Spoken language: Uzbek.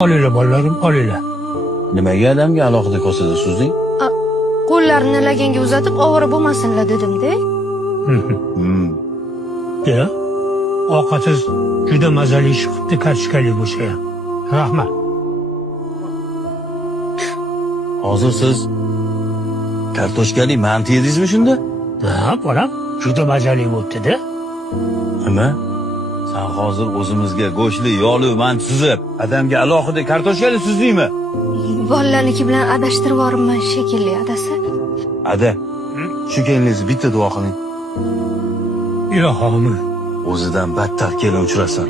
Olinglar bolalarim, olinglar. Nimaga adamga alohida kosada suzding? Qo'llarini laganga uzatib ovora bo'lmasinlar dedim-da. Ya, ovqatsiz juda mazali chiqibdi, kartoshkali bo'lsa ham. Rahmat. Hozir siz kartoshkali manti yedingizmi shunda? Ha, bolam, juda mazali bo'libdi-da. Nima? Sen hozir o'zimizga go'shtli, yog'li manti suzib, adamga alohida kartoshkali suzdingmi? Bolalarniki bilan adashtirib yuboribman shekilli, adasi. Ada, shu keliningizni bitta duo qiling. Ilohim. O'zidan battar kelin uchrasin.